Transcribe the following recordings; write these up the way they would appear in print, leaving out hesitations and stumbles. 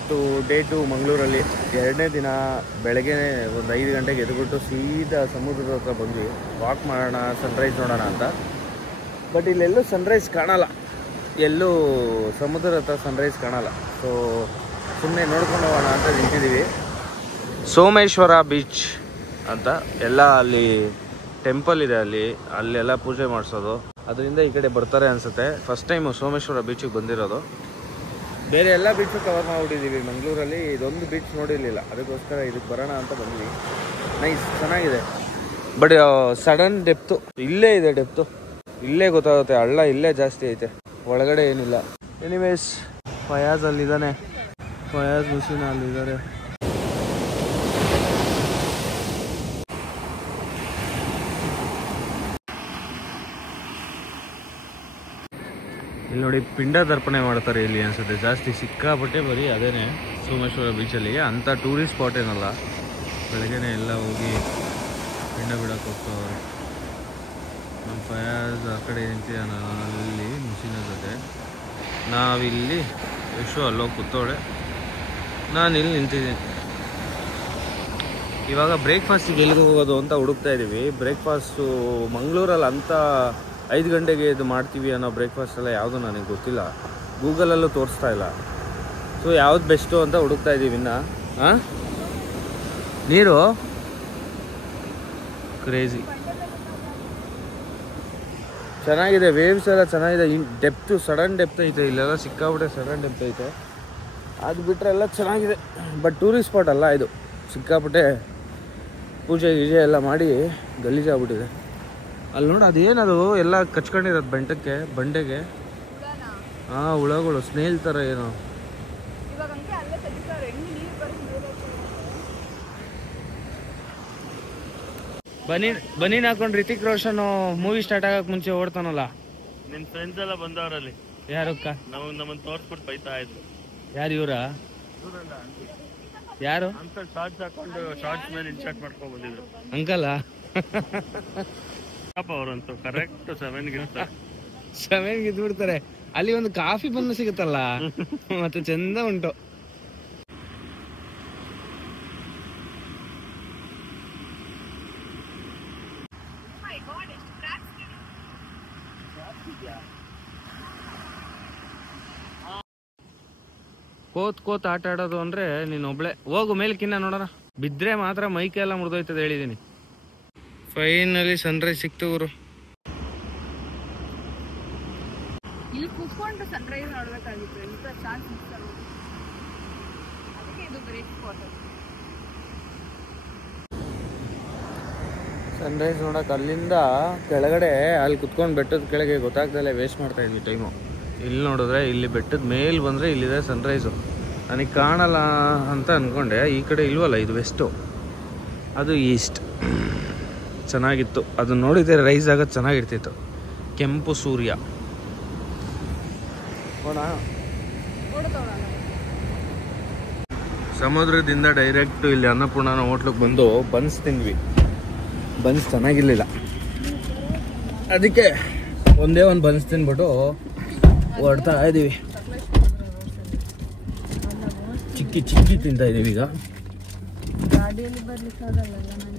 ಇವತ್ತು ಡೇ 2 ಮಂಗಳೂರಲ್ಲಿ 2ನೇ ದಿನ. ಬೆಳಗ್ಗೆ ಒಂದು 5 ಗಂಟೆಗೆ ಎದ್ಬಿಟ್ಟು ಸೀದಾ ಸಮುದ್ರದ ಹತ್ರ ಬಂದ್ವಿ. ವಾಕ್ ಮಾಡೋಣ, ಸನ್ರೈಸ್ ನೋಡೋಣ ಅಂತ. ಬಟ್ ಇಲ್ಲೆಲ್ಲೂ ಸನ್ರೈಸ್ ಕಾಣಲ್ಲ, ಎಲ್ಲೂ ಸಮುದ್ರದ ಹತ್ರ ಸನ್ರೈಸ್ ಕಾಣಲ್ಲ. ಸೊ ಸುಮ್ಮನೆ ನೋಡ್ಕೊಂಡು ಹೋಗೋಣ ಅಂತ ನಿಂತಿದ್ದೀವಿ. ಸೋಮೇಶ್ವರ ಬೀಚ್ ಅಂತ ಎಲ್ಲ ಅಲ್ಲಿ ಟೆಂಪಲ್ ಇದೆ, ಅಲ್ಲೆಲ್ಲ ಪೂಜೆ ಮಾಡಿಸೋದು. ಅದರಿಂದ ಈ ಕಡೆ ಬರ್ತಾರೆ ಅನಿಸುತ್ತೆ. ಫಸ್ಟ್ ಟೈಮು ಸೋಮೇಶ್ವರ ಬೀಚಿಗೆ ಬಂದಿರೋದು. ಬೇರೆ ಎಲ್ಲ ಬೀಚು ಕವರ್ ಮಾಡಿಬಿಟ್ಟಿದ್ದೀವಿ ಮಂಗಳೂರಲ್ಲಿ. ಇದೊಂದು ಬೀಚ್ ನೋಡಿರಲಿಲ್ಲ, ಅದಕ್ಕೋಸ್ಕರ ಇದಕ್ಕೆ ಬರೋಣ ಅಂತ ಬಂದ್ವಿ. ನೈಸ್, ಚೆನ್ನಾಗಿದೆ. ಬಟ್ ಸಡನ್ ಡೆಪ್ತು ಇಲ್ಲೇ ಇದೆ, ಡೆಪ್ತು ಇಲ್ಲೇ ಗೊತ್ತಾಗುತ್ತೆ. ಹಳ್ಳ ಇಲ್ಲೇ ಜಾಸ್ತಿ ಐತೆ, ಒಳಗಡೆ ಏನಿಲ್ಲ. ಎನಿವೇಸ್ ಫಯಾಜ್ ಅಲ್ಲಿದ್ದಾನೆ, ಫಯಾಜ್ ಹುಸೇನ್ ಅಲ್ಲಿದ್ದಾರೆ. ಇಲ್ಲಿ ನೋಡಿ, ಪಿಂಡ ತರ್ಪಣೆ ಮಾಡ್ತಾರೆ ಇಲ್ಲಿ ಅನ್ಸುತ್ತೆ ಜಾಸ್ತಿ. ಸಿಕ್ಕಾಪಟ್ಟೆ ಬರೀ ಅದೇನೆ ಸೋಮೇಶ್ವರ ಬೀಚಲ್ಲಿ. ಅಂಥ ಟೂರಿಸ್ಟ್ ಸ್ಪಾಟ್ ಏನಲ್ಲ. ಬೆಳಗ್ಗೆನೆ ಎಲ್ಲ ಹೋಗಿ ಪಿಂಡ ಬಿಡಕ್ಕೆ ಹೋಗ್ತವ್ರೆ. ನಮ್ಮ ಫಯಾಜ್ ಆ ಕಡೆ ನಿಂತಿದ್ದಾನೆ, ಅಲ್ಲಿ ಮುಸಿನ ಜೊತೆ. ನಾವಿಲ್ಲಿ ಎಷ್ಟು ಅಲ್ಲೋಗಿ ಕೂತವಳೆ, ನಾನು ಇಲ್ಲಿ ನಿಂತಿದ್ದೀನಿ. ಇವಾಗ ಬ್ರೇಕ್ಫಾಸ್ಟಿಗೆ ಎಲ್ಲಿಗೆ ಹೋಗೋದು ಅಂತ ಹುಡುಕ್ತಾ ಇದ್ದೀವಿ. ಬ್ರೇಕ್ಫಾಸ್ಟು ಮಂಗಳೂರಲ್ಲಿ ಅಂಥ 5 ಗಂಟೆಗೆ ಇದು ಮಾಡ್ತೀವಿ ಅನ್ನೋ ಬ್ರೇಕ್ಫಾಸ್ಟ್ ಎಲ್ಲ ಯಾವುದು ನನಗೆ ಗೊತ್ತಿಲ್ಲ, ಗೂಗಲಲ್ಲೂ ತೋರಿಸ್ತಾ ಇಲ್ಲ. ಸೊ ಯಾವ್ದು ಬೆಸ್ಟು ಅಂತ ಹುಡುಕ್ತಾ ಇದ್ದೀವಿ ಇನ್ನು. ನೀರು ಕ್ರೇಜಿ ಚೆನ್ನಾಗಿದೆ, ವೇವ್ಸ್ ಎಲ್ಲ ಚೆನ್ನಾಗಿದೆ. ಡೆಪ್ತು ಸಡನ್ ಡೆಪ್ತ್ ಐತೆ, ಇಲ್ಲೆಲ್ಲ ಸಿಕ್ಕಾಬಿಟ್ಟೆ ಸಡನ್ ಡೆಪ್ತ್ ಐತೆ. ಅದು ಬಿಟ್ಟರೆ ಎಲ್ಲ ಚೆನ್ನಾಗಿದೆ. ಬಟ್ ಟೂರಿಸ್ಟ್ ಸ್ಪಾಟ್ ಅಲ್ಲ ಇದು, ಸಿಕ್ಕಾಬಿಟ್ಟೆ ಪೂಜೆ ಗೀಜೆ ಎಲ್ಲ ಮಾಡಿ ಗಲೀಜಾಗ್ಬಿಟ್ಟಿದೆ. ಅಲ್ಲಿ ನೋಡಿ, ಅದೇನದು ಎಲ್ಲ ಕಚ್ಕೊಂಡಿರೋದು ಬಂಡೆಗೆ. ಹಾಂ, ಹುಳಗಳು, ಸ್ನೇಲ್ ಥರ ಏನೋ. ಬನ್ನಿ ಹಾಕೊಂಡು ರಿತಿಕ್ ರೋಷನ್ ಮೂವಿ ಸ್ಟಾರ್ಟ್ ಆಗಕ್ಕೆ ಮುಂಚೆ ಓಡ್ತಾನಲ್ಲ. ನಿನ್ ಫ್ರೆಂಡ್ಸ್ ಎಲ್ಲ ಬಂದವರಲ್ಲಿ ಯಾರಕ್ಕ ನಮ್ಮನ್ನ ತೋರ್ಸ್ಬಿಟ್ಟು ಬೈತಾ ಇದ್ರು. ಯಾರು ಇವರ? ಯಾರು? ಅಂಕಲ್ ಶಾರ್ಟ್ಸ್ ಹಾಕೊಂಡು ಶಾರ್ಟ್ಸ್ ಮೇಲೆ ಇನ್ಶರ್ಟ್ ಮಾಡ್ಕೊಂಡ್ ಬಂದಿದ್ರು. ಅಂಕಲ್ ಅವರಂತೂ ಕರೆಕ್ಟ್ 7ಗೆ ಇದ್ಬಿಡ್ತಾರೆ. ಅಲ್ಲಿ ಒಂದು ಕಾಫಿ ಬಂದು ಸಿಗುತ್ತಲ್ಲ, ಮತ್ತೆ ಚಂದ ಉಂಟು. ಕೋತ್ ಆಟ ಆಡೋದು ಅಂದ್ರೆ ನೀನ್ ಒಬ್ಳೆ ಹೋಗು ಮೇಲ್ಕಿನ್ನ ನೋಡೋಣ. ಬಿದ್ರೆ ಮಾತ್ರ ಮೈಕೆಲ್ಲ ಮುರಿದೋಯ್ತದೆ ಹೇಳಿದೀನಿ. ಫೈನಲಿ ಸನ್ರೈಸ್ ಸಿಕ್ತು ಗುರು. ಇಲ್ಲಿ ಕೂತ್ಕೊಂಡು ಸನ್ರೈಸ್ ನೋಡ್ಬೇಕಾಗಿತ್ತು, ಇಂಥ ಚಾನ್ಸ್ ಮಿಸ್ ಆಗೋದು. ಅದಕ್ಕೆ ಇದು ಗ್ರೇಟ್ ಸ್ಪಾಟ್. ಸನ್ರೈಸ್ ನೋಡಕ್ಕೆ ಅಲ್ಲಿಂದ ಕೆಳಗಡೆ ಅಲ್ಲಿ ಕುತ್ಕೊಂಡು ಬೆಟ್ಟದ ಕೆಳಗೆ ಗೊತ್ತಾಗ್ದಲ್ಲೇ ವೇಸ್ಟ್ ಮಾಡ್ತಾ ಇದ್ವಿ ಟೈಮು. ಇಲ್ಲಿ ನೋಡಿದ್ರೆ ಇಲ್ಲಿ ಬೆಟ್ಟದ ಮೇಲೆ ಬಂದರೆ ಇಲ್ಲಿದೆ ಸನ್ರೈಸು. ನನಗೆ ಕಾಣಲ್ಲ ಅಂತ ಅಂದ್ಕೊಂಡೆ. ಈ ಕಡೆ ಇಲ್ವಲ್ಲ, ಇದು ವೆಸ್ಟು, ಅದು ಈಸ್ಟ್. ಚೆನ್ನಾಗಿತ್ತು, ಅದನ್ನ ನೋಡಿದರೆ ರೈಸ್ ಆಗೋದು ಚೆನ್ನಾಗಿರ್ತಿತ್ತು. ಕೆಂಪು ಸೂರ್ಯ. ಸಮುದ್ರದಿಂದ ಡೈರೆಕ್ಟ್ ಇಲ್ಲಿ ಅನ್ನಪೂರ್ಣ ಹೋಟ್ಲಿಗೆ ಬಂದು ಬನ್ಸ್ ತಿಂದ್ವಿ. ಬನ್ಸ್ ಚೆನ್ನಾಗಿರ್ಲಿಲ್ಲ, ಅದಕ್ಕೆ ಒಂದೇ ಒಂದು ಬನ್ಸ್ ತಿಂದ್ಬಿಟ್ಟು ಹೊಡ್ತಾ ಇದ್ದೀವಿ. ಚಿಕ್ಕಿ ತಿಂತಾ ಇದ್ದೀವಿ ಈಗ.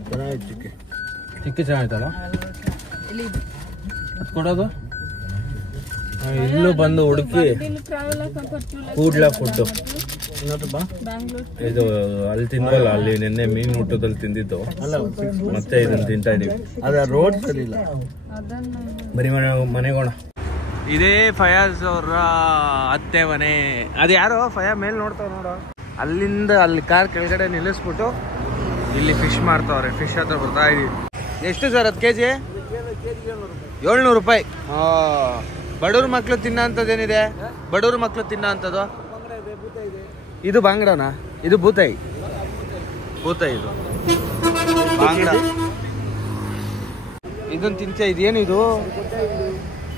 ಚೆನ್ನಾಗಿತ್ತು ಚಿಕ್ಕಿ ಚೆನ್ನಾಗಿತ್ತಲ್ಲ ಅದು ಕೊಡೋದು. ಇಲ್ಲೂ ಬಂದು ಹುಡುಕಿ ಕೂಡ್ಲಾ ಫುಡ್ಡು ಇದು ಅಲ್ಲಿ ತಿಂದ್ವಲ್ಲ, ಅಲ್ಲಿ ನಿನ್ನೆ ಮೀನು ಊಟದಲ್ಲಿ ತಿಂದಿದ್ದು, ಮತ್ತೆ ಇದನ್ನ ತಿಂತಾ ಇದೀವಿ. ಅದ ರೋಡ್ ಸರಿ ಇಲ್ಲ, ಬರೀ ಮನೆಗೋಣ. ಇದೇ ಫಯಾಜ್ ಅವರ ಅತ್ತೆ ಮನೆ. ಅದು ಯಾರೋ ಫಯಾ ಮೇಲೆ ನೋಡ್ತಾವ ನೋಡೋ, ಅಲ್ಲಿಂದ ಅಲ್ಲಿ ಕಾರ್ ಕೆಳಗಡೆ ನಿಲ್ಲಿಸ್ಬಿಟ್ಟು ಇಲ್ಲಿ ಫಿಶ್ ಮಾರ್ತಾವ್ರೆ. ಫಿಶ್ ಹತ್ರ ಬರ್ತಾ ಇದೀವಿ. ಎಷ್ಟು ಸರ್ ಅದು ಕೆಜಿ? 700 ರೂಪಾಯಿ. ಬಡವ್ರ ಮಕ್ಳು ತಿನ್ನೋ ಅಂಥದ್ದೇನಿದೆ? ಬಡವ್ರ ಮಕ್ಳು ತಿನ್ನೋ ಅಂಥದ್ದು ಇದು ಬಾಂಗ್ಡಾನ? ಇದು ಬೂತಾಯಿ ಇದು ಬಾಂಗ್ಡ. ಇದನ್ನ ತಿಂತ. ಇದೇನಿದು?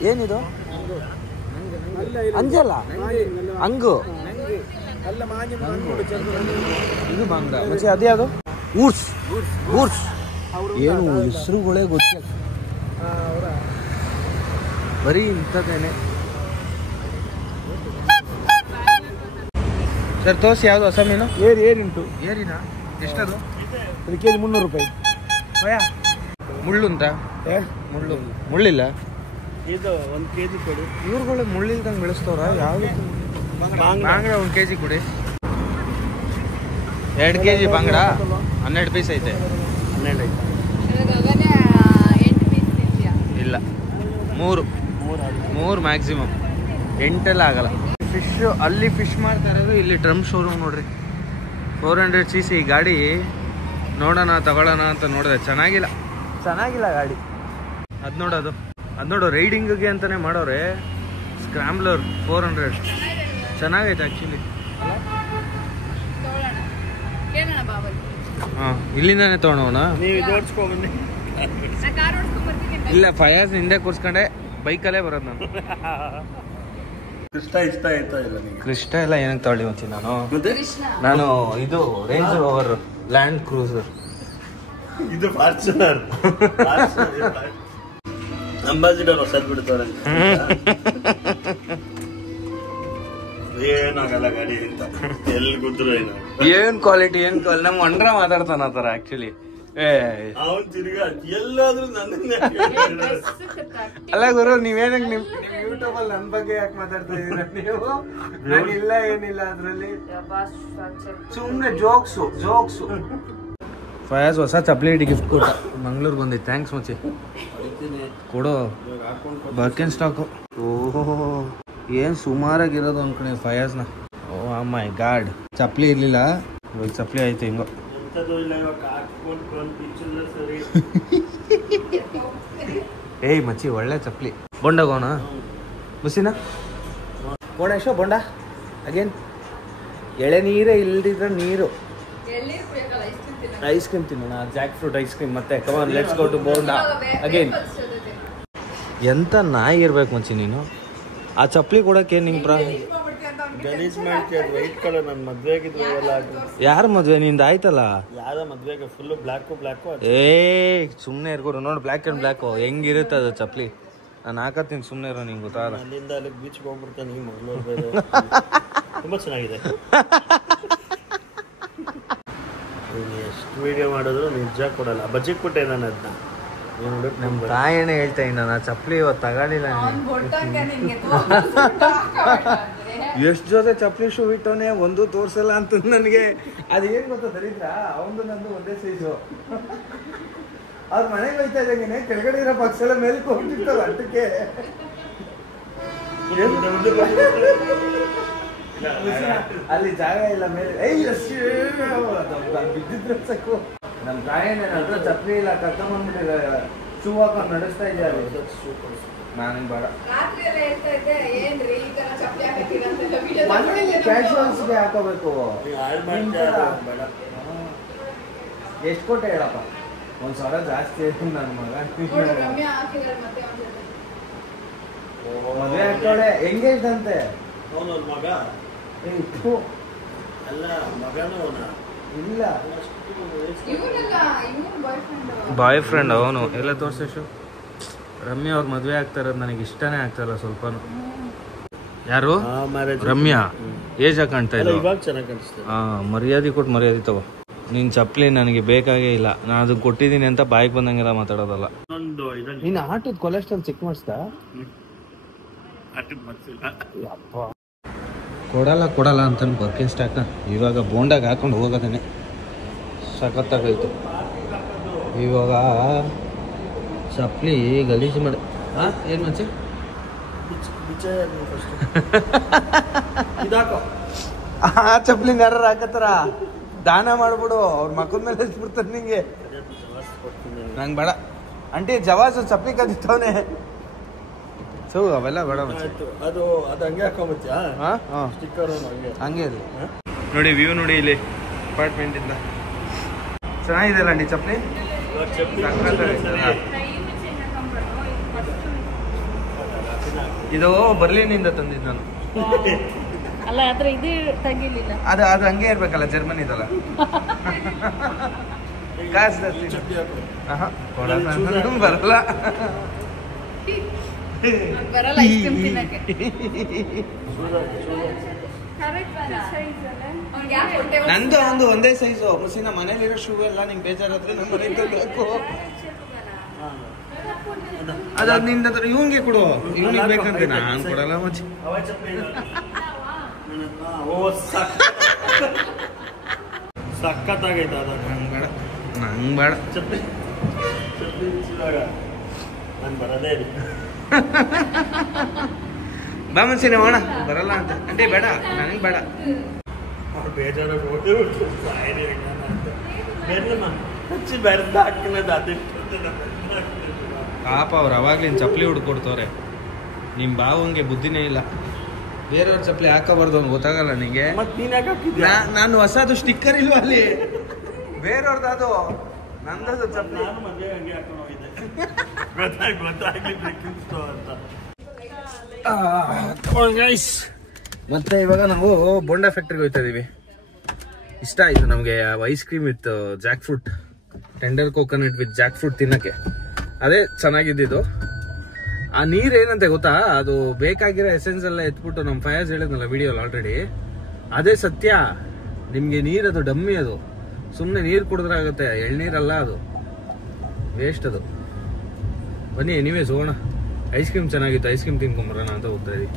ಏನಿದು? ಅಂಜಲ್ಲ, ಹಂಗು. ಇದು ಬಾಂಗ್ಡ. ಮತ್ತೆ ಅದೇ ಅದು ಊರ್ಸ್. ಏನು ಹೆಸರುಗಳೇ ಗೊತ್ತಿಲ್ಲ, ಬರೀ ಇಂಥದ್ದೇನೆ. ಸರ್ ತೋರಿಸಿ ಯಾವುದು ಹೊಸ ಮೀನು? ಏರುಂಟು. ಏರಿನಾ? ಎಷ್ಟದು? ಅದು ಕೆಜಿ 300 ರೂಪಾಯಿ. ಮುಳ್ಳು ಉಂಟಾ? ಮುಳ್ಳು ಮುಳ್ಳಿಲ್ಲ. ಇದು 1 kg ಕೊಡಿ. ಇವ್ರುಗಳು ಮುಳ್ಳಿಲ್ದಂಗೆ ಬೆಳೆಸ್ತವ್ರ? ಯಾವುದು? ಬಾಂಗ್ಡ 1 kg ಕೊಡಿ. 2 kg ಬಾಂಗ್ಡ 12 ಪೀಸ್ ಐತೆ. 12 ಐತೆ. ಗಗನ 8 ಪೀಸ್ ತಿಂತೀಯಾ? ಇಲ್ಲ, 3 ಮ್ಯಾಕ್ಸಿಮಮ್. 8 ಆಗಲ್ಲ. ಫಿಶ್ ಅಲ್ಲಿ ಫಿಶ್ ಮಾಡ್ತಾ ಇರೋದು ಇಲ್ಲಿ ಡ್ರಮ್ ಶೋರೂಮ್ ನೋಡ್ರಿ. 400cc ಗಾಡಿ ನೋಡೋಣ ತಗೊಳ್ಳೋಣ ಅಂತ ನೋಡಿದೆ, ಚೆನ್ನಾಗಿಲ್ಲ ಗಾಡಿ. ಅದು ನೋಡು ರೈಡಿಂಗ್ಗೆ ಅಂತಾನೆ ಮಾಡೋರೆ. ಸ್ಕ್ರಾಂಬ್ಲರ್ 400 ಚೆನ್ನಾಗೈತೆ ಆ್ಯಕ್ಚುಲಿ. ತಗೊಳ್ಳೋಣ, ಕೇಳೋಣ ಬಾಬಲ್. ಹಾಂ, ಇಲ್ಲಿಂದಾನೆ ತೊಗೊಳೋಣ. ನೀವು ಜೋಡಿಸ್ಕೊ ಬನ್ನಿ. ನಾ ಕಾರ್ ಓಡಿಸ್ಕೊಂಡ್ ಬರ್ತೀನಿ. ಇಲ್ಲ, ಫಯಾಸ್ ಹಿಂದೆ ಕೂರ್ಸ್ಕೊಂಡೆ ಬೈಕಲ್ಲೇ ಬರೋದು ನಾನು. ಇಷ್ಟ ಆಯ್ತಾ ಇಲ್ಲ ನಿಮಗೆ? ಕೃಷ್ಣ ಎಲ್ಲ ಏನಕ್ಕೆ ತಗೊಳ್ಳಿ ಮಚ್ಚಿ ಕೃಷ್ಣ ನಾನು ಇದು ರೇಂಜ್ ರೋವರ್ ಲ್ಯಾಂಡ್ ಕ್ರೂಸರ್. ಇದು ಫಾರ್ಚುನರ್ ಅಂಬಾಸಿಡರ್ ಹೊಸದ್ ಬಿಡ್ತಾರೆ. ಏನಾಗಲ್ಲ ಗಾಡಿ ಅಂತ ಎಲ್ಲಿ ಗುದ್ರು ಏನ್ ಕ್ವಾಲಿಟಿ ನಮ್ ಅಂಡ್ರ ಮಾತಾಡ್ತಾನ ಆತರ ಆಕ್ಚುಲಿ. ಅವನ್ ತಿರ್ಗಾ ಎಲ್ಲಾದ್ರೂ ನನ್ನೇ ಅಲ್ಲ ಗುರು, ನೀವೇನಕ್ ನಿಮ್ ಯೂಟ್ಯೂಬ್ ಅಲ್ಲಿ ನನ್ ಬಗ್ಗೆ ಯಾಕೆ ಮಾತಾಡ್ತಾ ಇದೀರ ನೀವು? ನಾನಿಲ್ಲ ಏನಿಲ್ಲ ಅದ್ರಲ್ಲಿ, ಸುಮ್ನೆ ಜೋಕ್ಸು. ಫಯಾಸ್ ಹೊಸ ಚಪ್ಲಿ ಗಿಫ್ಟ್ ಕೊಟ್ಟ, ಮಂಗ್ಳೂರ್ ಬಂದಿತ್ತು. ಥ್ಯಾಂಕ್ಸ್ ಮಚ್ಚಿ. ಕೊಡೋ ಬರ್ಕಿನ್ ಸ್ಟಾಕು. ಓಹೋ, ಏನ್ ಸುಮಾರಾಗಿರೋದು ಅನ್ಕೊಂಡೆ ಫಯಾಸ್ನ. ಓ ಮೈ ಗಾಡ್, ಚಪ್ಲಿ ಇರ್ಲಿಲ್ಲ, ಇವಾಗ ಚಪ್ಲಿ ಆಯ್ತು ಹಿಂಗೋ. ಏಯ್ ಮಚ್ಚಿ, ಒಳ್ಳೆ ಚಪ್ಲಿ. ಬೊಂಡಗೋಣ ಮುಸಿನ ಬೋಂಡ ಬೊಂಡ ಅಗೇನ್. ಎಳೆನೀರೇ ಇಲ್ದಿದ್ರೆ ನೀರು. ಐಸ್ ಕ್ರೀಮ್ ತಿನ್ನೋಣ, ಜಾಕ್ ಫ್ರೂಟ್ ಐಸ್ ಕ್ರೀಮ್. ಮತ್ತೆ come on, let's go to Bonda again. ಎಂತ ನಾಯಿ ಇರ್ಬೇಕು ಮಚ್ಚಿ ನೀನು. ಆ ಚಪ್ಲಿ ಕೊಡಕ್ಕೆ ನಿಂಗೆ ಗಲೀಜ್ ಮಾಡ್ತೀಯ. ವೈಟ್ ಕಲರ್ ನನ್ನ ಮದ್ವೆ ಆಗಿದ್ರು ಎಲ್ಲ. ಯಾರ ಮದ್ವೆ ನಿಂದ ಆಯ್ತಲ್ಲ? ಯಾರ ಮದ್ವೆಗೆ ಫುಲ್ ಬ್ಲ್ಯಾಕು. ಏ ಸುಮ್ಮನೆ ಇರ್ಗೋರು ನೋಡು, ಬ್ಲ್ಯಾಕ್ ಅಂಡ್ ಬ್ಲ್ಯಾಕು ಹೆಂಗಿರುತ್ತೆ ಅದು ಚಪ್ಲಿ. ನಾನು ಹಾಕತ್ತೀನಿ, ಸುಮ್ಮನೆ ಇರೋ, ನಿಂಗೆ ಗೊತ್ತಾಗಲ್ಲ. ಅಲ್ಲಿಂದ ಅಲ್ಲಿಗೆ ಬೀಚ್ಗೆ ಹೋಗ್ಬಿಡ್ತಾನೆ ಈ ಮಗಳು. ತುಂಬಾ ಚೆನ್ನಾಗಿದೆ. ಎಷ್ಟು ವಿಡಿಯೋ ಮಾಡಿದ್ರು ನಿಜ ಕೊಡಲ್ಲ. ಬಜೆಟ್ ಕೊಟ್ಟೆ ನಾನು ಅದನ್ನ. ನಮ್ಮ ತಾಯೇನೆ ಹೇಳ್ತಾ ಇದ್ದ, ನಾ ಚಪ್ಲಿ ಇವತ್ತು ತಗೊಳ್ಳಿಲ್ಲ. ಎಷ್ಟು ಜೊತೆ ಚಪ್ಲಿ ಶೂ ಇಟ್ಟವನೇ, ಒಂದು ತೋರ್ಸಲ್ಲ ಅಂತ ನನಗೆ. ಅದೇನು ಗೊತ್ತಾ ದರಿದ್ರ, ಅವಂದು ನಂದು ಒಂದೇ ಸೈಜು. ಅವ್ರ ಮನೆಗೆ ಹೋಯ್ತಾ ಇದ್ದಂಗೆ ಕೆಳಗಡೆ ಇರೋ ಪಕ್ಷ ಎಲ್ಲ ಮೇಲೆ ಕೊಟ್ಟಿರ್ತಾವ ಅಟ್ಟಕ್ಕೆ. ಅಲ್ಲಿ ಜಾಗ ಇಲ್ಲ ಮೇಲೆ. ಬಿದ್ದಿದ್ರೆ ಸಾಕು. ನಮ್ಮ ತಾಯೇನೆ ನನ್ನ ಚಪ್ಲಿ ಇಲ್ಲ, ಕರ್ಕೊಂಡ್ಬಂದ್ಬಿಟ್ಟಿಲ್ಲ, ಶೂ ಹಾಕೊಂಡು ನಡೆಸ್ತಾ ಇದ್ದಾರೆ. ನಾನೇನು ಬೇಡ, ಕ್ಯಾಶುವಲ್ಸ್ಗೆ ಹಾಕೋಬೇಕು. ಎಷ್ಟು ಕೊಟ್ಟೆ ಹೇಳಪ್ಪ? 1,000 ಜಾಸ್ತಿ ಆಯ್ತು ನನ್ನ ಮಗ. ಮದುವೆ ಆಗ್ತಾಳೆ, ಎಂಗೇಜ್ ಅಂತೆ. ಮಗ ಅಲ್ಲ, ಮಗನೂ ಇಲ್ಲ, ಬಾಯ್ ಫ್ರೆಂಡ್ ಅವನು. ಎಲ್ಲ ತೋರ್ಸು. ರಮ್ಯಾ ಅವ್ರ ಮದುವೆ ಆಗ್ತಾ ಇರೋದು ನನಗೆ ಇಷ್ಟನೇ ಆಗ್ತಾಯಿಲ್ಲ ಸ್ವಲ್ಪ. ಯಾರು? ರಮ್ಯಾ. ಏಜ್ ಕಾಣ್ತಾ ಇಲ್ಲ, ಇವಾಗ ಚೆನ್ನಾಗಿ ಕಾಣಿಸ್ತದೆ. ಮರ್ಯಾದೆ ಕೊಟ್ಟು ಮರ್ಯಾದೆ ತಗೋ. ನಿನ್ ಚಪ್ಲಿ ನನಗೆ ಬೇಕಾಗೇ ಇಲ್ಲ, ನಾನು ಅದನ್ನ ಕೊಟ್ಟಿದ್ದೀನಿ ಅಂತ ಬಾಯಿಗೆ ಬಂದಂಗೆಲ್ಲ ಮಾತಾಡೋದಲ್ಲ. ನೀನು ಆಟದ ಕೊಲೆಸ್ಟ್ರಾಲ್ ಚೆಕ್ ಮಾಡಿಸ್ತಾ? ಕೊಡಲ್ಲ ಅಂತ ಬರ್ಕಿನ್ ಸ್ಟಾಕ. ಇವಾಗ ಬೋಂಡಾಗ ಹಾಕೊಂಡು ಹೋಗೋದೇನೆ ಸಖತ್ತಾಗೈತೆ. ಇವಾಗ ಚಪ್ಲಿ ಗಲೀಜು ಮಾಡಿ ಏನು ಮಚ್ಚಿ ಆ ಚಪ್ಲಿ ಯಾರು ಹಾಕತ್ತಾರ? ದಾನ ಮಾಡ್ಬಿಡು, ಅವ್ರ ಮಕ್ಕದ ಮೇಲೆ ಹಚ್ಬಿಡ್ತಾರೆ ನಿಂಗೆ. ನಂಗೆ ಬೇಡ ಅಂಟಿ. ಜವಾಸ್ ಚಪ್ಲಿ ಕದಿತ್ತವನೆ. ಸೊ ಅವೆಲ್ಲ ಬೇಡ. ಅದು ಹಂಗೆ ಹಾಕೊಂಬತ್ತೀಯಾ? ಸ್ಟಿಕ್ಕರ್ ಹಂಗೆ ಇರಲಿ. ನೋಡಿ ವ್ಯೂ ನೋಡಿ ಇಲ್ಲಿ ಅಪಾರ್ಟ್ಮೆಂಟ್ ಇಂದ. ಚೆನ್ನಾಗಿದೆ ಅಂಟಿ ಚಪ್ಲಿ. ಇದು ಬರ್ಲಿನಿಂದ ತಂದಿದ್ದು ನಾನು. ಅಲ್ಲ, ಆದ್ರೆ ಇದು ತೆಗಿಲಿಲ್ಲ. ಅದು ಹಂಗೆ ಇರ್ಬೇಕಲ್ಲ, ಜರ್ಮನಿದಲ್ಲ. ಕಾಸು ಬರಲ್ಲ. ಬರಲ್ಲ ಐಸ್ ಕ್ರೀಮ್ ತಿನ್ನಕ್ಕೆ. ನಂದು ಒಂದು ಒಂದೇ ಸೈಜು ಮುಸಿನ ಮನೇಲಿರೋ ಶೂ ಎಲ್ಲ ನಿಂಗೆ ಬೇಜಾರಾದ್ರೆ ನಮ್ಮ ಮನೆಗೆ ತರಬೇಕು. ಅದು ನಿನ್ನ ಹತ್ರ ಇವನ್ಗೆ ಕೊಡು, ಇವನಿಗೆ ಬೇಕಂತೆ. ನಾನು ಕೊಡಲ್ಲ ಮಚ್ಚಿ. ಸಖತ್ತಾಗೈತೆ ಅದು. ನಂಗೆ ಬೇಡ ಚಪ್ಪಲಿ ನಾನು ಬರೋದೇ ಇಲ್ಲ. ಬಾ ಮನ್ಸಿನ ಹೋಣ ಬರಲ್ಲ ಅಂತ అంటే ಬೇಡ ನನಗೆ ಬೇಡ. ಅವ್ರು ಬೇಜಾರು ಹಚ್ಚಿ ಬೆರೆದ ಹಾಕಿನದು ಅದಿಟ್ಟು ಪಾಪ ಅವ್ರು ಅವಾಗ್ಲಿನ ಚಪ್ಪಲಿ ಹುಡ್ಕೊಡ್ತವ್ರೆ. ನಿಮ್ಮ ಬಾವಂಗೆ ಬುದ್ಧಿನೇ ಇಲ್ಲ. ಬೇರೆಯವ್ರ ಚಪ್ಪಲಿ ಹಾಕೋಬಾರ್ದು ಅವ್ನು ಗೊತ್ತಾಗಲ್ಲ ನಿಂಗೆ. ಮತ್ತೆ ನೀನ್ ಯಾಕೆ ಹಾಕಿದ್ಯಾ? ನಾನು ಹೊಸದು ಸ್ಟಿಕ್ಕರ್ ಇಲ್ವಾ ಅಲ್ಲಿ, ಬೇರೆಯವ್ರದ್ದು ಅದು, ನಂದದು ಚಪ್ಪಲಿ. ನಾನು ಮದುವೆ ಹಂಗೆ ಹಾಕೊಂಡು ಹೋಗಿದ್ದೆ, ಗೊತ್ತಾಗ್ಲಿಕ್ಕಿತ್ತು ಅಂತ. ಮತ್ತೆ ಇವಾಗ ನಾವು ಬೋಂಡಾ ಫ್ಯಾಕ್ಟ್ರಿಗೆ ಹೋಗ್ತಾ ಇದೀವಿ. ಇಷ್ಟ ಆಯ್ತು ನಮಗೆ ice cream with Jack fruit, tender coconut with Jack fruit ತಿನ್ನಕ್ಕೆ. ಅದೇ ಚೆನ್ನಾಗಿದ್ದಿದ್ದು. ಆ ನೀರು ಏನಂತೆ ಗೊತ್ತಾ, ಅದು ಬೇಕಾಗಿರೋ ಎಸೆನ್ಸ್ ಎಲ್ಲ ಎತ್ಬಿಟ್ಟು ನಮ್ಮ ಫಯಾಜ್ ಹೇಳಿದ್ನಲ್ಲ ವಿಡಿಯೋಲಿ ಆಲ್ರೆಡಿ, ಅದೇ ಸತ್ಯ. ನಿಮಗೆ ನೀರದು ಡಮ್ಮಿ, ಅದು ಸುಮ್ಮನೆ ನೀರು ಕುಡಿದ್ರೆ ಆಗುತ್ತೆ, ಎಳ್ನೀರಲ್ಲ ಅದು, ವೇಸ್ಟ್ ಅದು. ಬನ್ನಿ ನೀವೇ ಹೋಗೋಣ. ಐಸ್ ಕ್ರೀಮ್ ಚೆನ್ನಾಗಿತ್ತು, ಐಸ್ ಕ್ರೀಮ್ ತಿನ್ಕೊಂಬರೋಣ ಅಂತ ಹೋಗ್ತಾ ಇದೀವಿ.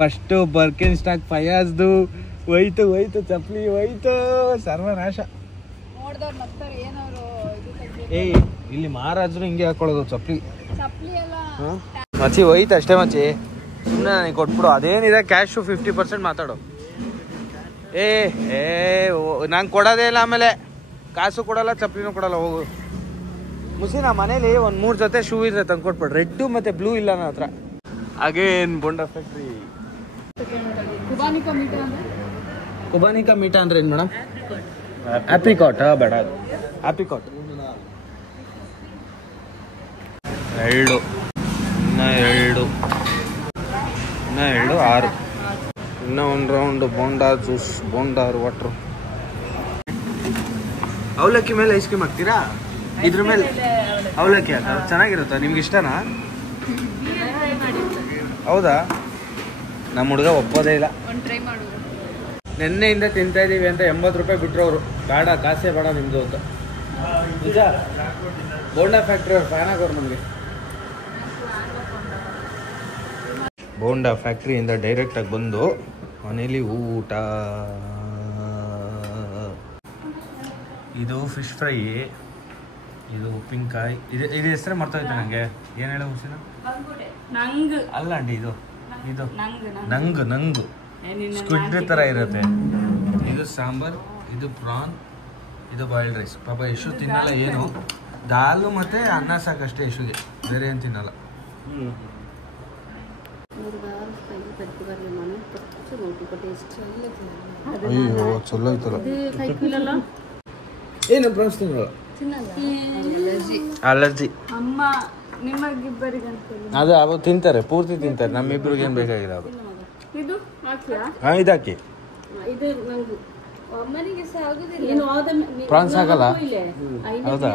ಫಸ್ಟು ಬರ್ಕಿನ್ ಸ್ಟಾಕ್ ಫಯಾಜ್ದು ಹೋಯ್ತು ಚಪ್ಪಲಿ ಹೋಯ್ತು, ಸರ್ವನಾಶ. ನೋಡ್ದವ್ರು ನಗ್ತಾರೆ ಏನವರು ಏಯ್ ಇಲ್ಲಿ ಮಹಾರಾಜರು ಹಿಂಗೆ ಹಾಕೊಳ್ಳೋದು ಚಪ್ಪಲಿ. ಚಪ್ಪಲಿ ಎಲ್ಲ ಮಚ್ಚಿ ಹೋಯ್ತು ಅಷ್ಟೇ ಮಚ್ಚಿ, ಸುಮ್ಮನೆ ನನಗೆ ಕೊಟ್ಬಿಡು. ಅದೇನಿದೆ ಕ್ಯಾಶು 50% ಮಾತಾಡು. ಏ ನಂಗೆ ಕೊಡೋದೇ ಇಲ್ಲ, ಆಮೇಲೆ ಕಾಸು ಕೊಡಲ್ಲ ಚಪ್ಪಲಿನೂ ಕೊಡಲ್ಲ. ಹೋಗು ಮುಸಿ, ನಾ ಮನೇಲಿ ಒಂದು 3 ಜೊತೆ ಶೂ ಇದ್ರೆ ತಂದು ಕೊಟ್ಬಿಡು. ರೆಡ್ಡು ಮತ್ತು ಬ್ಲೂ ಇಲ್ಲ ನನ್ನ ಹತ್ರ. Again Bonda factory. ಕುಬಾನಿಕಾ ಮೀಟಾ ಅಂದ್ರೆ ಏನು ಮೇಡಮ್? ಆಪ್ರಿಕಾಟ್ ಬೇಡ, ಆಪ್ರಿಕಾಟ್ 2 ಇನ್ನ 6 ಇನ್ನ 1 round bonda juice, bonda water. ಅವಲಕ್ಕಿ ಮೇಲೆ ಐಸ್ ಕ್ರೀಮ್ ಹಾಕ್ತೀರಾ? ಇದ್ರ ಮೇಲೆ ಅವಲಕ್ಕಿ ಹಾಕ ಚೆನ್ನಾಗಿರುತ್ತಾ? ನಿಮ್ಗೆ ಇಷ್ಟನಾ? ಹೌದಾ? ನಮ್ಮ ಹುಡುಗ ಒಪ್ಪೋದೇ ಇಲ್ಲ. ಟ್ರೈ ಮಾಡು. ನೆನ್ನೆಯಿಂದ ತಿಂತಾ ಇದೀವಿ ಅಂತ 80 ರೂಪಾಯಿ ಬಿಟ್ರು ಅವರು. ಬೇಡ, ಕಾಸೇ ಬೇಡ ನಿಮ್ದು ಅಂತ. ನಿಜ, ಬೋಂಡಾ ಫ್ಯಾಕ್ಟ್ರಿ ಅವ್ರು ಫ್ಯಾನ್ ಆಗೋರು ನಮಗೆ. ಬೋಂಡಾ ಫ್ಯಾಕ್ಟ್ರಿಯಿಂದ ಡೈರೆಕ್ಟಾಗಿ ಬಂದು ಮನೇಲಿ ಊಟ. ಇದು ಫಿಶ್ ಫ್ರೈ, ಇದು ಉಪ್ಪಿನಕಾಯಿ. ಇದು ಹೆಸರೇ ಮರ್ತೋಯ್ತು ನನಗೆ. ಏನು ಹೇಳೋ ಹುಸಿನ? ಅಲ್ಲ ಅಂಡಿ, ಇದು ನಂಗು ಸ್ಕ್ವಿಡ್ ಥರ ಇರುತ್ತೆ. ಇದು ಸಾಂಬಾರ್, ಇದು ಪ್ರಾನ್, ಇದು ಬಾಯ್ಲ್ಡ್ ರೈಸ್. ಪಾಪ ಯಶು ತಿನ್ನಲ್ಲ ಏನು, ದಾಲು ಮತ್ತು ಅನ್ನ ಸಾಕಷ್ಟೇ ಯಶುಗೆ, ಬೇರೆ ಏನು ತಿನ್ನಲ್ಲ. ಅಯ್ಯೋ ಚಲೋ ಐತಲ್ಲ. ಏನು ಪ್ರಾನ್ಸ್ ತಿನ್ನಲ್ಲ, ಅಲರ್ಜಿ. ಅಮ್ಮ ನಿಮಗಿಬ್ಬರಿಗೆ ಅದು ಅವಾಗ ತಿಂತಾರೆ, ಪೂರ್ತಿ ತಿಂತಾರೆ. ನಮ್ಮಿಬ್ರಿಗೆ ಏನು ಬೇಕಾಗಿದೆ ಅದು. ಇದು ಹಾಕಿಯಾ? ಹಾಂ, ಇದಾಕಿ. ಇದು ನಂಗೆ ಅಮ್ಮನಿಗೆ ಸಹ ಆಗುದಿಲ್ಲ. ಪ್ರಾನ್ಸ್ ಹಾಕಲ್ಲ? ಹೌದಾ?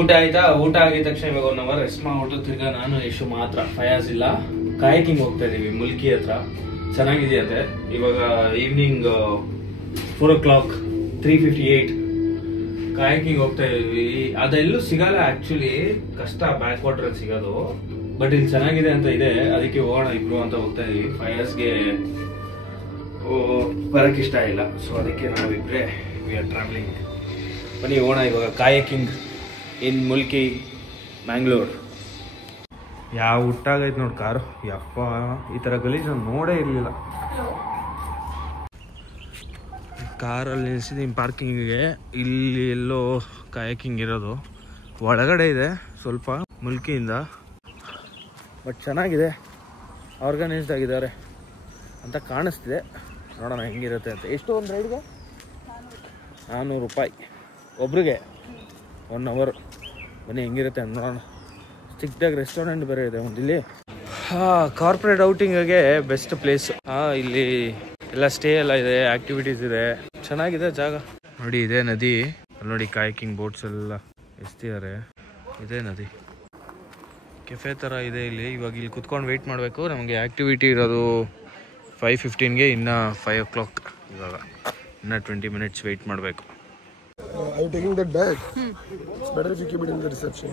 ಊಟ ಆಯ್ತಾ? ಊಟ ಆಗಿದ ತಕ್ಷಣ ಇವಾಗ 1 ಅವರ್ ರೆಸ್ಟ್ ಮಾಡ್ಬಿಟ್ಟು ತಿರ್ಗಾ ನಾನು ಯಶು ಮಾತ್ರ, ಫಯಾಜ್ ಇಲ್ಲ. ಕಾಯಕಿಂಗ್ ಹೋಗ್ತಾ ಇದೀವಿ ಮುಲ್ಕಿ ಹತ್ರ. ಚೆನ್ನಾಗಿದೆಯಂತೆ. ಇವಾಗ ಈವ್ನಿಂಗ್ 4 o'clock, 3:58. ಕಾಯಕಿಂಗ್ ಹೋಗ್ತಾ ಇದೀವಿ. ಅದೆಲ್ಲೂ ಸಿಗಲ್ಲ ಆಕ್ಚುಲಿ, ಕಷ್ಟ ಬ್ಯಾಕ್ ವಾಟರ್ ಅಲ್ಲಿ ಸಿಗೋದು. ಬಟ್ ಇಲ್ಲಿ ಚೆನ್ನಾಗಿದೆ ಅಂತ ಇದೆ, ಅದಕ್ಕೆ ಹೋಗೋಣ ಇಬ್ರು ಅಂತ ಹೋಗ್ತಾ ಇದೀವಿ. ಫಯಾಜ್ಗೆ ಬರಕ್ ಇಷ್ಟ ಇಲ್ಲ, ಸೊ ಅದಕ್ಕೆ ನಾವಿಬ್ರೆ ವಿ ಆರ್ ಟ್ರಾವೆಲಿಂಗ್. ಬನ್ನಿ ಹೋಗೋಣ ಇವಾಗ ಕಾಯಕಿಂಗ್ ಇನ್ ಮುಲ್ಕಿ, ಮ್ಯಾಂಗ್ಳೂರ್. ಯಾವ ಹುಟ್ಟಾಗೈತೆ ನೋಡಿ ಕಾರು. ಯಪ್ಪ, ಈ ಥರ ಗಲೀಜ್ ನಾನು ನೋಡೇ ಇರಲಿಲ್ಲ. ಕಾರಲ್ಲಿ ನಿಲ್ಸಿದ್ದೀನಿ ಪಾರ್ಕಿಂಗಿಗೆ. ಇಲ್ಲಿ ಎಲ್ಲೋ ಕಾಯಕಿಂಗ್ ಇರೋದು ಒಳಗಡೆ ಇದೆ ಸ್ವಲ್ಪ ಮುಲ್ಕಿಯಿಂದ. ಬಟ್ ಚೆನ್ನಾಗಿದೆ, ಆರ್ಗನೈಸ್ಡ್ ಆಗಿದ್ದಾರೆ ಅಂತ ಕಾಣಿಸ್ತಿದೆ. ನೋಡೋಣ ಹೆಂಗಿರುತ್ತೆ ಅಂತ. ಎಷ್ಟು ಒಂದು ರೈಡ್ಗೆ? 400 ರೂಪಾಯಿ ಒಬ್ರಿಗೆ, 1 ಅವರ್. ಬನ್ನಿ ಹೆಂಗಿರುತ್ತೆ ಅಂತ ನೋಡೋಣ. ಚಿಕ್ಕದಾಗಿ ರೆಸ್ಟೋರೆಂಟ್ ಬೇರೆ ಇದೆ ಒಂದು ಇಲ್ಲಿ. ಕಾರ್ಪೊರೇಟ್ ಔಟಿಂಗ್ಗೆ ಬೆಸ್ಟ್ ಪ್ಲೇಸ್. ಇಲ್ಲಿ ಎಲ್ಲ ಸ್ಟೇ ಎಲ್ಲ ಇದೆ, ಆಕ್ಟಿವಿಟೀಸ್ ಇದೆ, ಚೆನ್ನಾಗಿದೆ ಜಾಗ. ನೋಡಿ ಇದೇ ನದಿ, ಅಲ್ಲಿ ನೋಡಿ ಕಾಯಕಿಂಗ್ ಬೋಟ್ಸ್ ಎಲ್ಲ ಎಸ್ತಿದ್ದಾರೆ. ಇದೇ ನದಿ, ಕೆಫೆ ಥರ ಇದೆ ಇಲ್ಲಿ. ಇವಾಗ ಇಲ್ಲಿ ಕುತ್ಕೊಂಡು ವೆಯ್ಟ್ ಮಾಡಬೇಕು. ನಮಗೆ ಆಕ್ಟಿವಿಟಿ ಇರೋದು 5:15ಗೆ ಇನ್ನೂ 5 o'clock ಇವಾಗ ಇನ್ನೂ 20 minutes ವೆಯ್ಟ್ ಮಾಡಬೇಕು. Are you taking that bag? It's better if you keep it in the reception.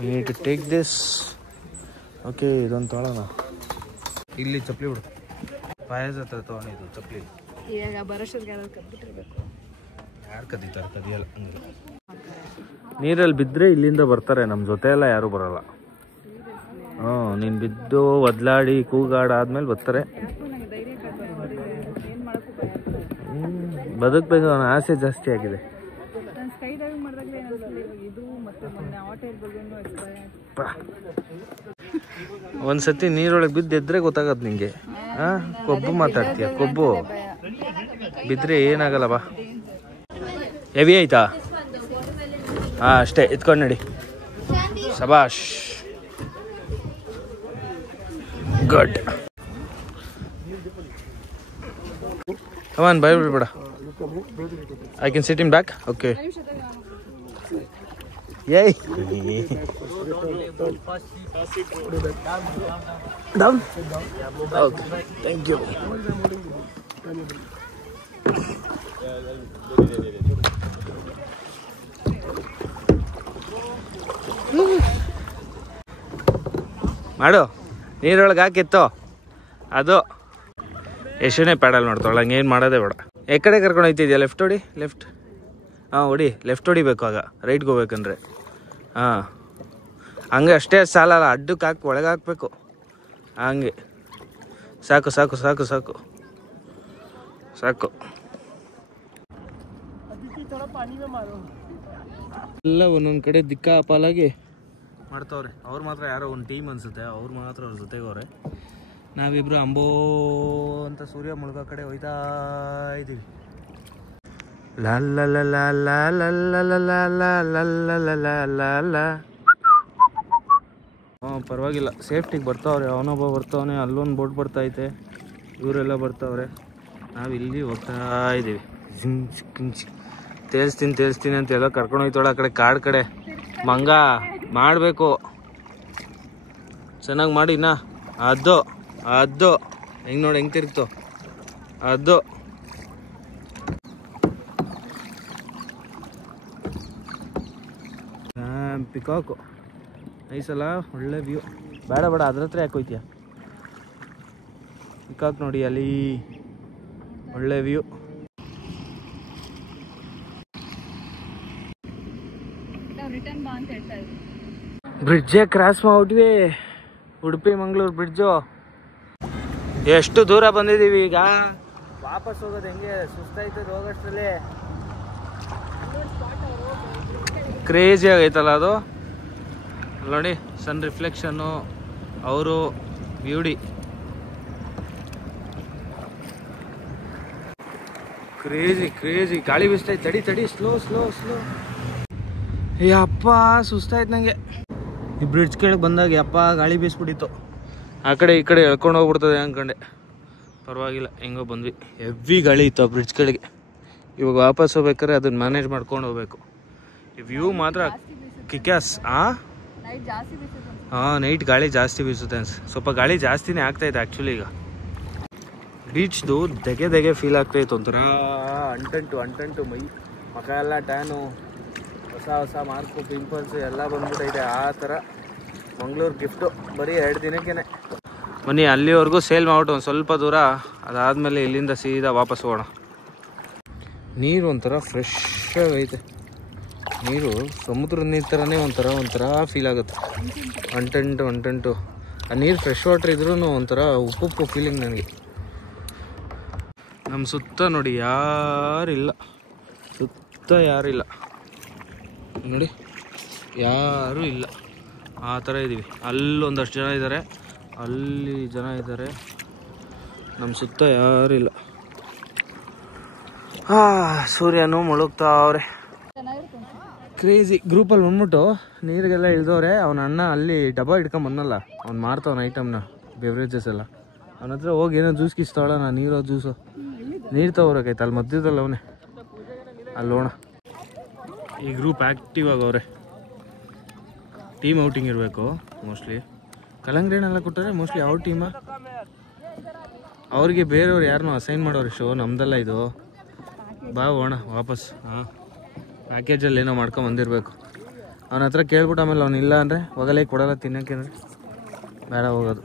We need to take this. Okay ಇದೊಂದು ತೊಗೊಳ್ಳೋಣ. ಇಲ್ಲಿ ಚಪ್ಪಲಿ ಬಿಡು. ಪಾಯಸ ಹತ್ರ ತೊಗೊಂಡಿದ್ದು ಚಪ್ಪಲಿ. ಇವಾಗ ಬರೋಷ್ಟೊತ್ತಿಗೆ ಯಾರು ಕದ್ಬಿಟ್ಟಿರ್ಬೇಕು. ಯಾರು ಕದೀತಾರೆ? ಕದಿಯಲ್ಲ. ನೀರಲ್ಲಿ ಬಿದ್ದರೆ ಇಲ್ಲಿಂದ ಬರ್ತಾರೆ, ನಮ್ಮ ಜೊತೆ ಎಲ್ಲ ಯಾರೂ ಬರೋಲ್ಲ. ನೀನು ಬಿದ್ದು ಒದ್ಲಾಡಿ ಕೂಗಾಡಾದ್ಮೇಲೆ ಬರ್ತಾರೆ. ಬದುಕಬೇಕು ಅನ್ನೋ ಆಸೆ ಜಾಸ್ತಿ ಆಗಿದೆ. ಒಂದ್ಸತಿ ನೀರೊಳಗೆ ಬಿದ್ದೆದ್ರೆ ಗೊತ್ತಾಗತ್ತೆ ನಿಂಗೆ. ಕೊಬ್ಬು ಮಾತಾಡ್ತೀಯ, ಕೊಬ್ಬು ಬಿದ್ದರೆ ಏನಾಗಲ್ಲ. ಬಾ ಹೆವಿ ಆಯ್ತಾ? ಅಷ್ಟೇ ಎತ್ಕೊಂಡು ನಡಿ. ಶಬಾಷ್, good. Come on, bye, brother. I can sit in back? Okay. Yay. Down? Okay. Thank you. ಮಾಡು, ನೀರೊಳಗೆ ಹಾಕಿತ್ತು ಅದು. ಎಷ್ಟೇ ಪ್ಯಾಡಲ್ ಮಾಡ್ತಾವಳ, ಹಂಗೇನು ಮಾಡೋದೇ ಬೇಡ. ಕಡೆ ಕರ್ಕೊಂಡು ಹೋಗ್ತಿದ್ಯಾ? ಲೆಫ್ಟ್ ಹೊಡಿ, ಲೆಫ್ಟ್. ಹೊಡಿ, ಲೆಫ್ಟ್ ಹೊಡಿಬೇಕು. ರೈಟ್ಗೆ ಹೋಗ್ಬೇಕಂದ್ರೆ ಹಂಗೆ ಅಷ್ಟೇ ಸಾಲಲ್ಲ, ಅಡ್ಡಕ್ಕೆ ಹಾಕಿ ಒಳಗೆ ಹಾಕ್ಬೇಕು. ಹಂಗೆ ಸಾಕು ಸಾಕು ಸಾಕು ಸಾಕು ಸಾಕು. ಎಲ್ಲ ಒಂದೊಂದು ಕಡೆ ದಿಕ್ಕಾಪಾಲಾಗಿ ಮಾಡ್ತಾವ್ರೆ. ಅವ್ರು ಮಾತ್ರ ಯಾರೋ ಒಂದು ಟೀಮ್ ಅನ್ಸುತ್ತೆ, ಅವ್ರು ಮಾತ್ರ ಅವ್ರ ಜೊತೆಗೆ ಅವ್ರೆ. ನಾವಿಬ್ರು ಅಂಬೋ ಅಂತ ಸೂರ್ಯ ಮುಳುಗೋ ಕಡೆ ಹೋಯ್ತಾ ಇದ್ದೀವಿ. ಪರವಾಗಿಲ್ಲ, ಸೇಫ್ಟಿಗೆ ಬರ್ತಾವ್ರೆ. ಅವನೊಬ್ಬ ಬರ್ತಾವನೆ, ಅಲ್ಲೊಂದು ಬೋಟ್ ಬರ್ತೈತೆ, ಇವರೆಲ್ಲ ಬರ್ತಾವ್ರೆ. ನಾವು ಇಲ್ಲಿ ಹೋಗ್ತಾ ಇದ್ದೀವಿ. ತೇಲ್ಸ್ತೀನಿ ಅಂತ ಎಲ್ಲ ಕರ್ಕೊಂಡು ಹೋಯ್ತಾಳೆ ಆ ಕಡೆ ಕಾಡು ಕಡೆ. ಮಂಗ ಮಾಡಬೇಕು ಚೆನ್ನಾಗಿ ಮಾಡಿ. ಅದು ಅದು ಹೆಂಗೆ ನೋಡಿ, ಹೆಂಗೆ ತಿರುಗ್ತೋ ಅದು. ಪಿಕಾಕು ನೈಸಲ್ಲ, ಒಳ್ಳೆ ವ್ಯೂ. ಬೇಡ ಅದ್ರ ಹತ್ರ ಯಾಕೆ ಹೋಯ್ತೀಯ? ಪಿಕಾಕ್ ನೋಡಿ ಅಲ್ಲಿ, ಒಳ್ಳೆ ವ್ಯೂ. ಬ್ರಿಡ್ಜೇ ಕ್ರಾಸ್ ಮಾಡ್ಬಿಟ್ವಿ. ಉಡುಪಿ ಮಂಗಳೂರು ಬ್ರಿಡ್ಜು. ಎಷ್ಟು ದೂರ ಬಂದಿದ್ದೀವಿ ಈಗ. ವಾಪಸ್ ಹೋಗೋದು ಹೆಂಗೆ ಸುಸ್ತಾಯ್ತದೆ ಹೋಗೋಷ್ಟರಲ್ಲಿ. ಕ್ರೇಜಿ ಆಗೈತಲ್ಲ ಅದು. ನೋಡಿ ಸನ್ ರಿಫ್ಲೆಕ್ಷನ್ನು, ಅವರು ಬ್ಯೂಟಿ. Crazy crazy. ಗಾಳಿ ಬೀಸ್ತೈತೆ. ತಡಿ ಸ್ಲೋ ಸ್ಲೋ ಸ್ಲೋ. ಯಪ್ಪ ಸುಸ್ತಾಯ್ತು ನನಗೆ. ಈ ಬ್ರಿಡ್ಜ್ ಕೆಳಗೆ ಬಂದಾಗ ಯಪ್ಪ ಗಾಳಿ ಬೀಸ್ಬಿಟ್ಟಿತ್ತು. ಆ ಕಡೆ ಈ ಕಡೆ ಎಳ್ಕೊಂಡು ಹೋಗ್ಬಿಡ್ತದೆ ಅಂದ್ಕೊಂಡೆ. ಪರವಾಗಿಲ್ಲ, ಹೆಂಗೋ ಬಂದ್ವಿ. ಹೆವಿ ಗಾಳಿ ಇತ್ತು ಆ ಬ್ರಿಡ್ಜ್ ಕೆಳಗೆ. ಇವಾಗ ವಾಪಸ್ ಹೋಗ್ಬೇಕಾದ್ರೆ ಅದನ್ನ ಮ್ಯಾನೇಜ್ ಮಾಡ್ಕೊಂಡು ಹೋಗ್ಬೇಕು. ಈ ವ್ಯೂ ಮಾತ್ರ ಕಿಕ್ಯಾಸ್. ನೈಟ್ ಗಾಳಿ ಜಾಸ್ತಿ ಬೀಸುತ್ತೆ ಸ್ವಲ್ಪ ಗಾಳಿ ಜಾಸ್ತಿನೇ ಆಗ್ತಾಯಿದೆ ಆ್ಯಕ್ಚುಲಿ. ಈಗ ಬೀಚ್ದು ದೆಗೆ ಫೀಲ್ ಆಗ್ತಾಯಿತ್ತು. ಒಂಥರ ಅಂಟಂಟು ಮೈ ಮಖ ಎಲ್ಲ ಟ್ಯಾನು, ಹೊಸ ಮಾರ್ಕು, ಪಿಂಪಲ್ಸ್ ಎಲ್ಲ ಬಂದ್ಬಿಟ್ಟೈತೆ. ಆ ಥರ ಮಂಗಳೂರು ಗಿಫ್ಟು ಬರೀ 2 ದಿನಕ್ಕೇನೆ. ಬನ್ನಿ ಅಲ್ಲಿವರೆಗೂ ಸೇಲ್ ಮಾಡ್ಬಿಟ್ಟು ಒಂದು ಸ್ವಲ್ಪ ದೂರ, ಅದಾದಮೇಲೆ ಇಲ್ಲಿಂದ ಸೀದಾ ವಾಪಸ್ ಹೋಗೋಣ. ನೀರು ಒಂಥರ ಫ್ರೆಶ್ ಆಗೈತೆ. ನೀರು ಸಮುದ್ರದ ನೀರು ಥರನೇ ಒಂಥರ ಫೀಲ್ ಆಗುತ್ತೆ. ಅಂಟಂಟು. ಆ ನೀರು ಫ್ರೆಶ್ ವಾಟ್ರ್ ಇದ್ರೂ ಒಂಥರ ಉಪ್ಪು ಫೀಲಿಂಗ್ ನನಗೆ. ನಮ್ಮ ಸುತ್ತ ನೋಡಿ ಯಾರಿಲ್ಲ, ನೋಡಿ ಯಾರೂ ಇಲ್ಲ. ಆ ಥರ ಇದ್ದೀವಿ. ಅಲ್ಲೊಂದಷ್ಟು ಜನ ಇದ್ದಾರೆ, ಅಲ್ಲಿ ಜನ ಇದ್ದಾರೆ. ನಮ್ಮ ಸುತ್ತ ಯಾರಿಲ್ಲ. ಸೂರ್ಯನೂ ಮುಳುಗ್ತಾವ್ರೆ. ಕ್ರೇಜಿ. ಗ್ರೂಪಲ್ಲಿ ಬಂದ್ಬಿಟ್ಟು ನೀರಿಗೆಲ್ಲ ಇಳಿದವ್ರೆ. ಅವನ ಅಣ್ಣ ಅಲ್ಲಿ ಡಬ್ಬ ಹಿಡ್ಕೊಂಬನ್ನಲ್ಲ, ಅವ್ನು ಮಾರ್ತಾವನ ಐಟಮ್ನ, ಬೆವ್ರೇಜಸ್ ಎಲ್ಲ. ಅವನ ಹತ್ರ ಹೋಗಿ ಏನೋ ಜ್ಯೂಸ್ ಕಿಸ್ತಾವಳ. ನೀರು ಜ್ಯೂಸು ನೀರು ತಗೋರಕೈತೆ ಅಲ್ಲಿ ಮಧ್ಯದಲ್ಲಿ ಅವನೇ. ಅಲ್ಲೋಣ. ಈ ಗ್ರೂಪ್ ಆ್ಯಕ್ಟಿವ್ ಆಗವ್ರೆ. ಟೀಮ್ ಔಟಿಂಗ್ ಇರಬೇಕು ಮೋಸ್ಟ್ಲಿ. ಕಲಂಗ್ರಿನೆಲ್ಲ ಕೊಟ್ಟರೆ ಮೋಸ್ಟ್ಲಿ ಅವ್ರ ಟೀಮ ಅವ್ರಿಗೆ ಬೇರೆಯವ್ರು ಯಾರನ್ನೂ ಅಸೈನ್ ಮಾಡೋರು ಶೋ, ನಮ್ದಲ್ಲ ಇದು. ಬಾ ಹೋಣ ವಾಪಸ್. ಹಾಂ, ಪ್ಯಾಕೇಜಲ್ಲಿ ಏನೋ ಮಾಡ್ಕೊಂಡು ಬಂದಿರಬೇಕು. ಅವನ ಹತ್ರ ಕೇಳ್ಬಿಟ್ಟು ಆಮೇಲೆ ಅವ್ನು ಇಲ್ಲ ಅಂದರೆ ಹೋಗಲೇ ಕೊಡಲ್ಲ ತಿನ್ನೋಕ್ಕೆ ಅಂದರೆ ಬೇಡ ಹೋಗೋದು.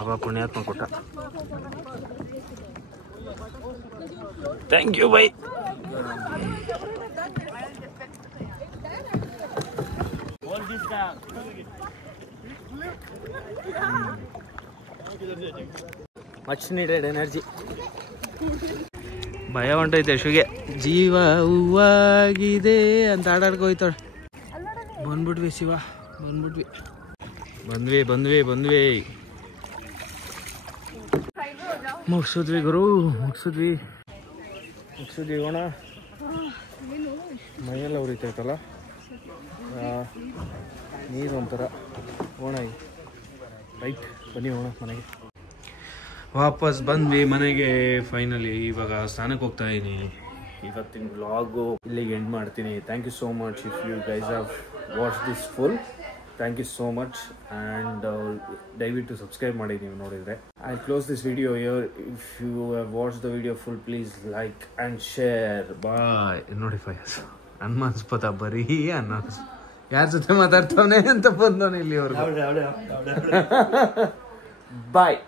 ಅಬ್ಬ ಪುಣ್ಯಾತ್ಮ ಕೊಟ್ಟ. Thank you bye. Much needed energy. ಭಯ ಹೊಂಟೈತೆ ಯಶುಗೆ. ಜೀವ ಹೂವಾಗಿದೆ ಅಂತ ಆಡಾಡ್ಕೋಯ್ತಾಳೆ. ಬಂದ್ಬಿಟ್ವಿ ಶಿವ, ಬಂದ್ವಿ. ಮುಗಿಸಿದ್ವಿ ಗುರು, ಮುಗಿಸಿದ್ವಿ ಹೋಣ. ಮೈಯೆಲ್ಲ ಉರಿತೈತಲ್ಲ, ನೀರು ಒಂಥರ ಹೋಣ. ರೈಟ್, ಬನ್ನಿ ಹೋಣ ಮನೆಗೆ. ವಾಪಸ್ ಬಂದ್ವಿ ಮನೆಗೆ ಫೈನಲಿ. ಇವಾಗ ಸ್ನಾನಕ್ಕೆ ಹೋಗ್ತಾ ಇದ್ದೀನಿ. ಇವತ್ತಿನ ವ್ಲಾಗು ಇಲ್ಲಿಗೆ ಎಂಡ್ ಮಾಡ್ತೀನಿ. Thank you so much if you guys have watch this full. Thank you so much and ದಯವಿಟ್ಟು ಸಬ್ಸ್ಕ್ರೈಬ್ ಮಾಡಿ ನೀವು ನೋಡಿದರೆ. I close this video here. If you have watch the video full please like and share. Bye. ನೋಡಿ ಫೈಸ್ ಅನ್ಮಾನ್ಸ್ಪದ ಬರೀ ಯಾರ ಜೊತೆ ಮಾತಾಡ್ತಾವನೆ ಅಂತ ಬಂದವನು ಇಲ್ಲಿವರೆಗೂ. ಬಾಯ್.